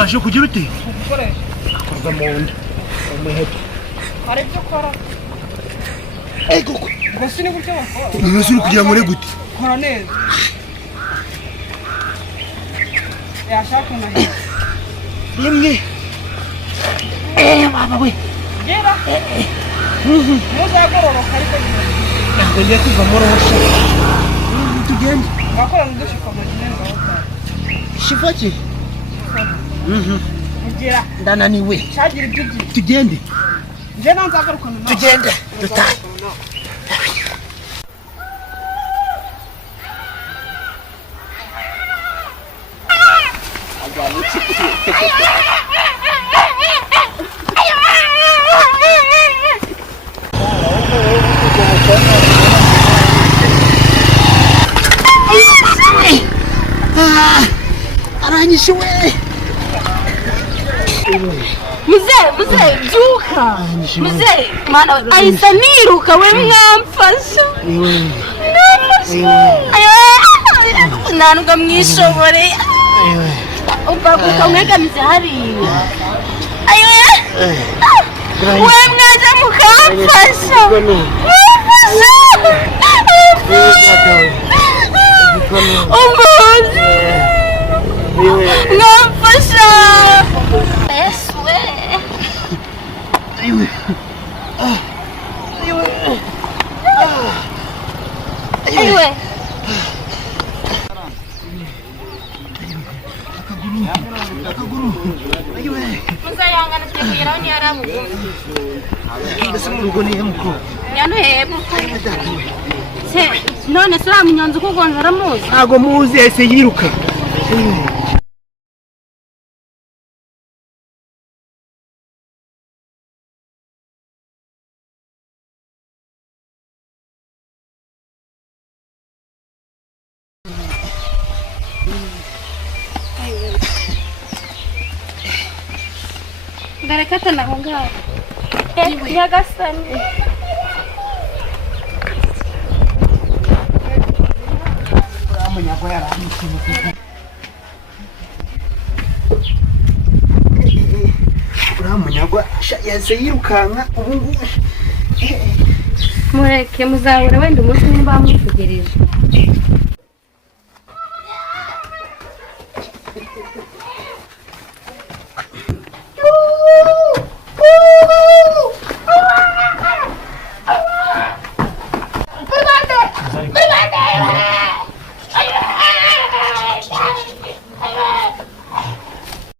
Acho kugira uti koza munda umuheto aribyo kora koko gusa ni gutya bakora umunsi uri kugira muri gute kora neza yashaka nahe rimwe baba we gera muzagororoka ariko ntabwo ngiye kuva muri hose tugende bakora ndushika maginenga hota shifaki mugera ndananiwe shagira ibyigi tugende je nanzagaruka mu tugende dutahe aranyishuwe muzehe byuka muzehe mana ahita niruka we mwamfasha ntabwo mwishobore upaguka mwegamize hariya we mwaje mukamfasha umuzi mwamfasha eswe Aywe. akaguru aywe Muzayangana twekugeraho ni arabu. mbese mu rugo ni hemuko Yano hebo. Se none sura munyanzu kugonjora muzi. ntago muzi ese yiruka Garekata na honga. Yagasani. amunyago yaramukije uramunyagwa yase yirukanka ubu Mureke muzahura wenda umunsi nimba bamutegereje.